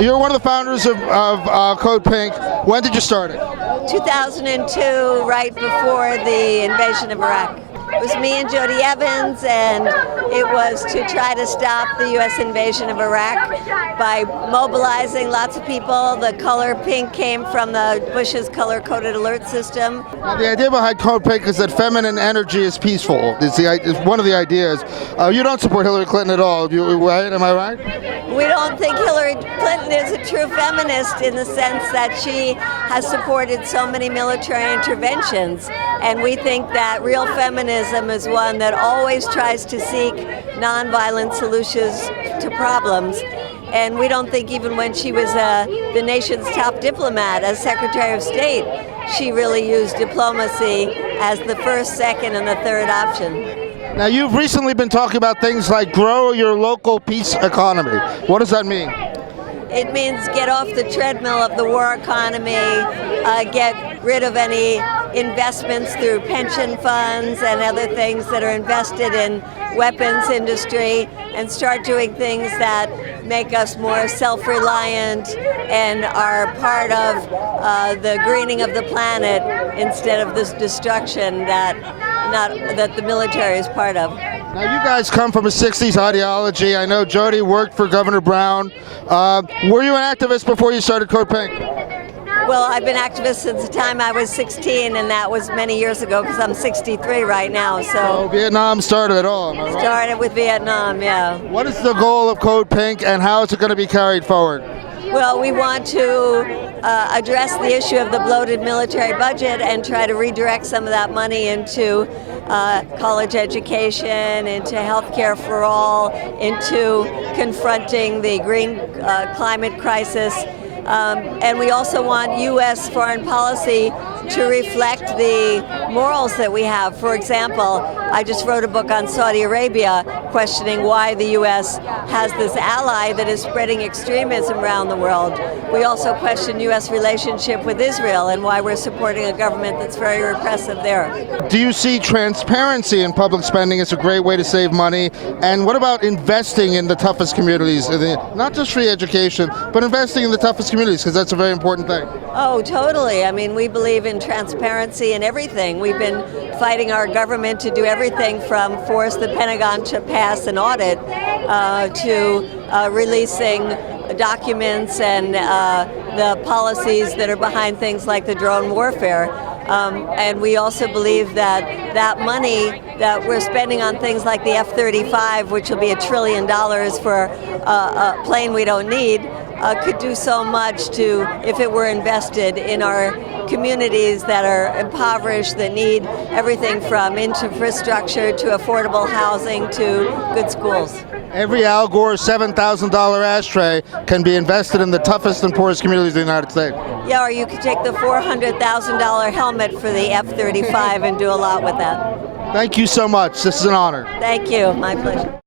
You're one of the founders of Code Pink. When did you start it? 2002, right before the invasion of Iraq. It was me and Jody Evans, and it was to try to stop the U.S. invasion of Iraq by mobilizing lots of people. The color pink came from the Bush's color-coded alert system. Now, the idea behind Code Pink is that feminine energy is peaceful. Is one of the ideas. You don't support Hillary Clinton at all, right? Am I right? We don't think Hillary Clinton is a true feminist in the sense that she has supported so many military interventions, and we think that real feminism is one that always tries to seek nonviolent solutions to problems. And we don't think even when she was the nation's top diplomat as Secretary of State, she really used diplomacy as the first, second, and the third option. Now, you've recently been talking about things like grow your local peace economy. What does that mean? It means get off the treadmill of the war economy, get rid of any investments through pension funds and other things that are invested in weapons industry, and start doing things that make us more self-reliant and are part of the greening of the planet instead of this destruction that the military is part of. Now, you guys come from a 60s ideology. I know Jody worked for Governor Brown. Were you an activist before you started Code Pink? Well, I've been activist since the time I was 16, and that was many years ago because I'm 63 right now. So Vietnam started it all, am I right? Started with Vietnam, yeah. What is the goal of Code Pink, and how is it going to be carried forward? Well, we want to address the issue of the bloated military budget and try to redirect some of that money into college education, into health care for all, into confronting the green climate crisis. And we also want U.S. foreign policy to reflect the morals that we have. For example, I just wrote a book on Saudi Arabia questioning why the U.S. has this ally that is spreading extremism around the world. We also question U.S. relationship with Israel and why we're supporting a government that's very repressive there. Do you see transparency in public spending as a great way to save money? And what about investing in the toughest communities? Not just free education, but investing in the toughest communities, because that's a very important thing. Oh, totally. I mean, we believe in transparency in everything. We've been fighting our government to do everything from force the Pentagon to pass an audit to releasing documents and the policies that are behind things like the drone warfare. And we also believe that that money that we're spending on things like the F-35, which will be $1 trillion for a plane we don't need, could do so much to, if it were invested in our communities that are impoverished, that need everything from infrastructure to affordable housing to good schools. Every Al Gore $7,000 ashtray can be invested in the toughest and poorest communities in the United States. Yeah, or you could take the $400,000 helmet for the F-35 and do a lot with that. Thank you so much. This is an honor. Thank you. My pleasure.